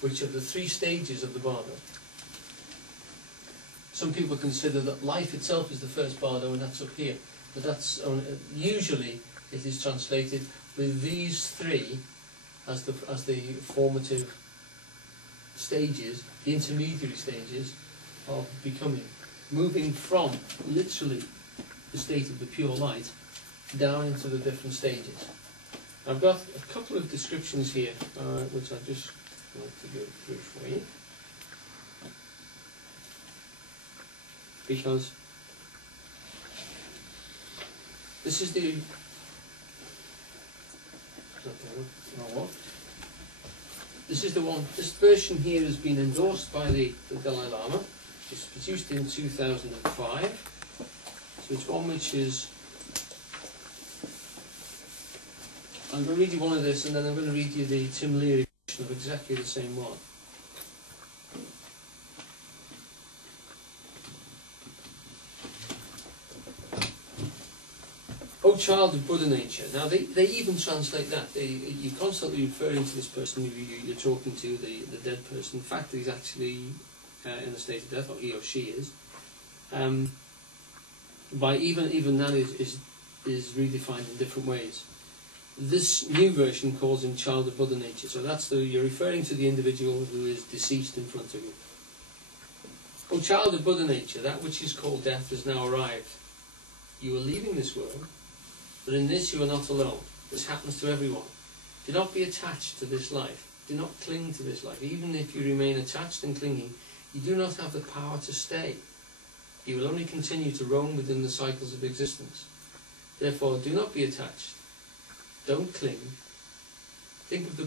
which are the three stages of the Bardo. Some people consider that life itself is the first Bardo, and that's up here. But that's usually it is translated with these three as the formative stages, the intermediary stages of becoming, moving from literally the state of the pure light down into the different stages. I've got a couple of descriptions here, which I just like to go through for you, because this is the this is the one. This version here has been endorsed by the Dalai Lama. It's produced in 2005. So it's one which is. I'm going to read you one of this, and then I'm going to read you the Tim Leary version of exactly the same one. O child of Buddha nature. Now they even translate that. You're constantly referring to this person you're talking to, the dead person. In fact, he's actually in a state of death, or he or she is. By even that is redefined in different ways. This new version calls him child of Buddha nature. So you're referring to the individual who is deceased in front of you. O child of Buddha nature, that which is called death has now arrived. You are leaving this world, but in this you are not alone. This happens to everyone. Do not be attached to this life. Do not cling to this life. Even if you remain attached and clinging, you do not have the power to stay. You will only continue to roam within the cycles of existence. Therefore, do not be attached. Don't cling. Think of the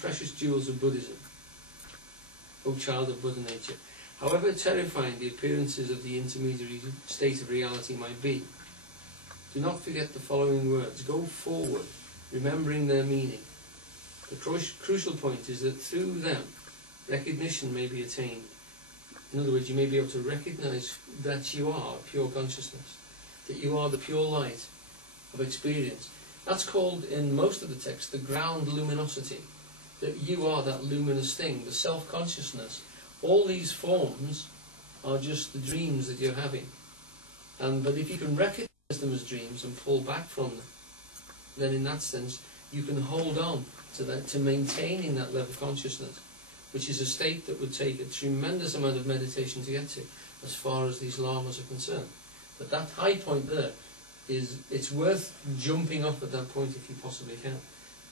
precious jewels of Buddhism, O child of Buddha nature. However terrifying the appearances of the intermediary state of reality might be, do not forget the following words. Go forward, remembering their meaning. The crucial point is that through them, recognition may be attained. In other words, you may be able to recognize that you are pure consciousness, that you are the pure light of experience. That's called, in most of the text, the ground luminosity, that you are that luminous thing, the self-consciousness. All these forms are just the dreams that you're having. But if you can recognize them as dreams and pull back from them, then in that sense you can hold on to that, to maintaining that level of consciousness, which is a state that would take a tremendous amount of meditation to get to, as far as these lamas are concerned. But that high point there, it's worth jumping up at that point if you possibly can.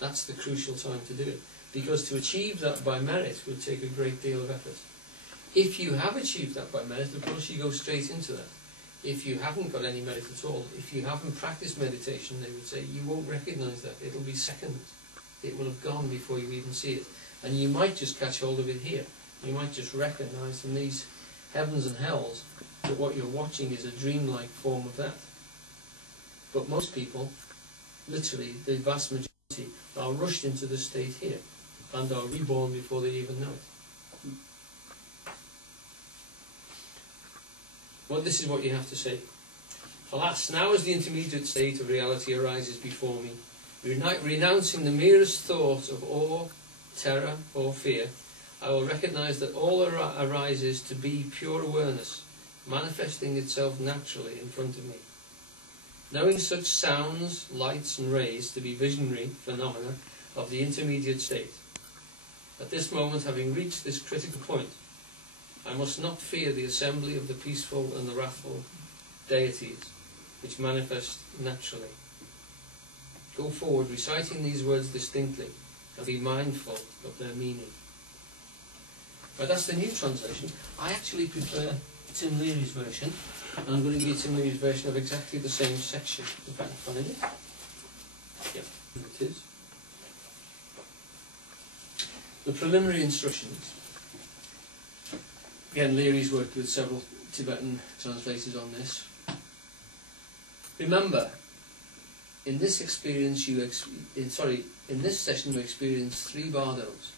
That's the crucial time to do it, because to achieve that by merit would take a great deal of effort. If you have achieved that by merit, of course you go straight into that. If you haven't got any merit at all, if you haven't practiced meditation, they would say you won't recognise that. It'll be seconds. It will have gone before you even see it. And you might just catch hold of it here. You might just recognise from these heavens and hells that what you're watching is a dreamlike form of that. But most people, literally the vast majority, are rushed into the state here and are reborn before they even know it. Well, this is what you have to say. Alas, now as the intermediate state of reality arises before me, renouncing the merest thought of awe, terror or fear, I will recognise that all arises to be pure awareness, manifesting itself naturally in front of me. Knowing such sounds, lights and rays to be visionary phenomena of the intermediate state, at this moment, having reached this critical point, I must not fear the assembly of the peaceful and the wrathful deities, which manifest naturally. Go forward, reciting these words distinctly, and be mindful of their meaning. But that's the new translation. I actually prefer Tim Leary's version, and I'm going to give you Tim Leary's version of exactly the same section. If I can find it. Yeah, it is. The preliminary instructions. Again, Leary's worked with several Tibetan translators on this. Remember, in this experience in this session you experience three bardos,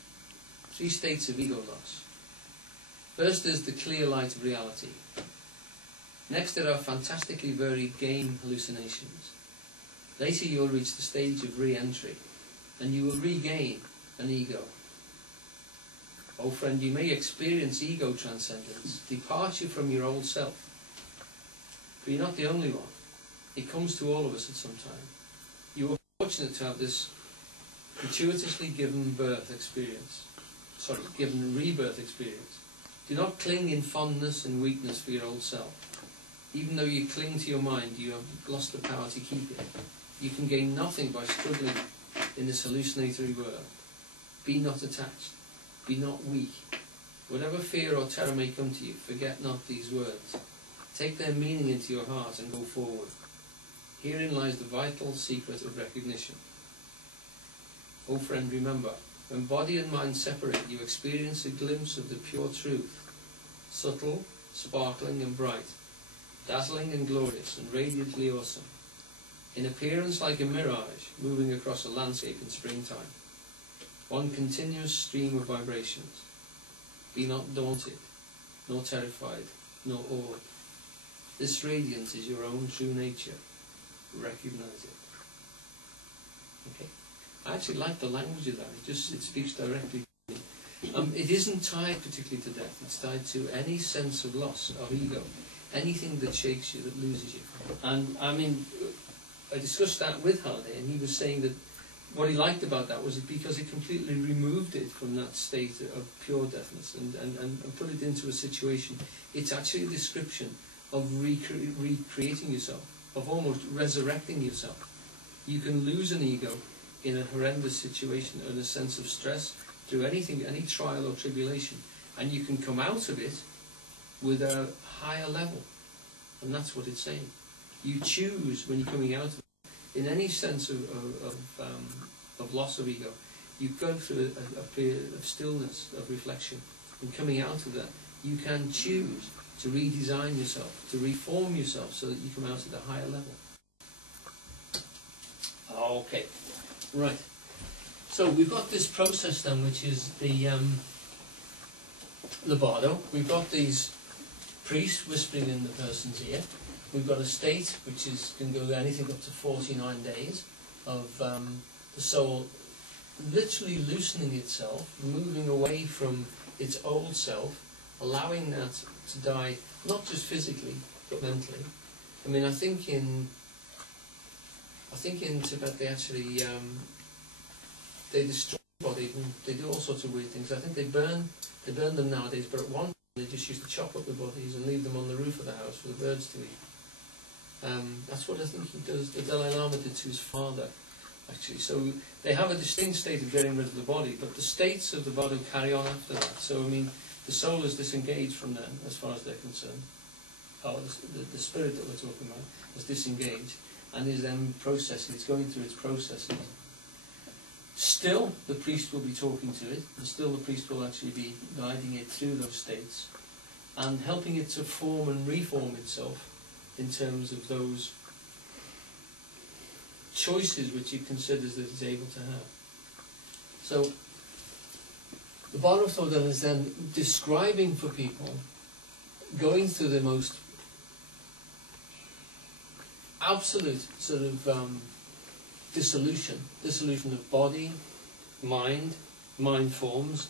three states of ego loss. First is the clear light of reality. Next there are fantastically varied game hallucinations. Later you will reach the stage of re-entry, and you will regain an ego. Oh friend, you may experience ego transcendence, departure from your old self. But you're not the only one. It comes to all of us at some time. You are fortunate to have this gratuitously given birth experience. Sorry, given rebirth experience. Do not cling in fondness and weakness for your old self. Even though you cling to your mind, you have lost the power to keep it. You can gain nothing by struggling in this hallucinatory world. Be not attached. Be not weak. Whatever fear or terror may come to you, forget not these words. Take their meaning into your heart and go forward. Herein lies the vital secret of recognition. O friend, remember, when body and mind separate, you experience a glimpse of the pure truth, subtle, sparkling and bright, dazzling and glorious, and radiantly awesome. In appearance like a mirage, moving across a landscape in springtime. One continuous stream of vibrations. Be not daunted, nor terrified, nor awed. This radiance is your own true nature. Recognize it. Okay. I actually like the language of that. It speaks directly to me. It isn't tied particularly to death. It's tied to any sense of loss of ego, anything that shakes you, that loses you. And I mean, I discussed that with Halliday, and he was saying that what he liked about that was because it completely removed it from that state of pure deafness and put it into a situation. It's actually a description of recreating yourself, of almost resurrecting yourself. You can lose an ego in a horrendous situation, in a sense of stress, through anything, any trial or tribulation, and you can come out of it with a higher level. And that's what it's saying. You choose when you're coming out of it, in any sense of loss of ego, you go through a period of stillness, of reflection, and coming out of that, you can choose to redesign yourself, to reform yourself so that you come out at a higher level. Okay, right. So we've got this process then, which is the Bardo. We've got these priests whispering in the person's ear. We've got a state which can go anything up to 49 days of the soul literally loosening itself, moving away from its old self, allowing that to die, not just physically but mentally. I mean, I think in Tibet they actually they destroy the body and they do all sorts of weird things. I think they burn them nowadays, but at one time they just used to chop up the bodies and leave them on the roof of the house for the birds to eat. That's what I think he does. The Dalai Lama did to his father, actually. So they have a distinct state of getting rid of the body, but the states of the Bardo carry on after that. So I mean, the soul is disengaged from them as far as they're concerned. Oh, the spirit that we're talking about is disengaged and is then processing. It's going through its processes. Still, the priest will be talking to it, and still the priest will actually be guiding it through those states and helping it to form and reform itself in terms of those choices which it considers that it's able to have. So, the Bardo of Thodol is then describing for people going through the most absolute sort of dissolution of body, mind forms,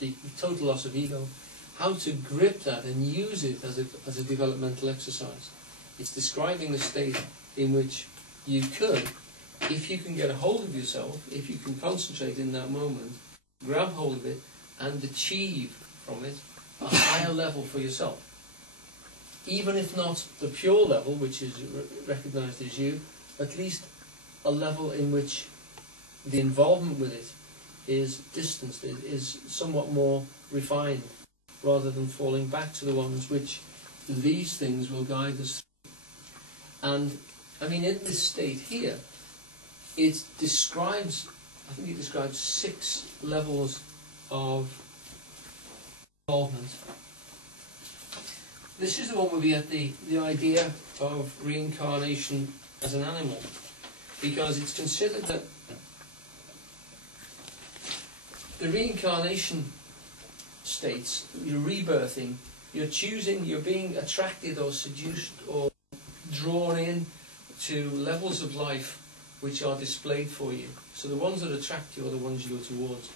the total loss of ego, how to grip that and use it as a developmental exercise. It's describing the state in which you could, if you can get a hold of yourself, if you can concentrate in that moment, grab hold of it and achieve from it a higher level for yourself. Even if not the pure level, which is recognized as you, at least a level in which the involvement with it is distanced, it is somewhat more refined, rather than falling back to the ones which these things will guide us through. And, I mean, in this state here, it describes, I think it describes 6 levels of involvement. This is the one where we get the idea of reincarnation as an animal, because it's considered that the reincarnation states, you're rebirthing, you're choosing, you're being attracted or seduced or drawn in to levels of life which are displayed for you. So the ones that attract you are the ones you go towards.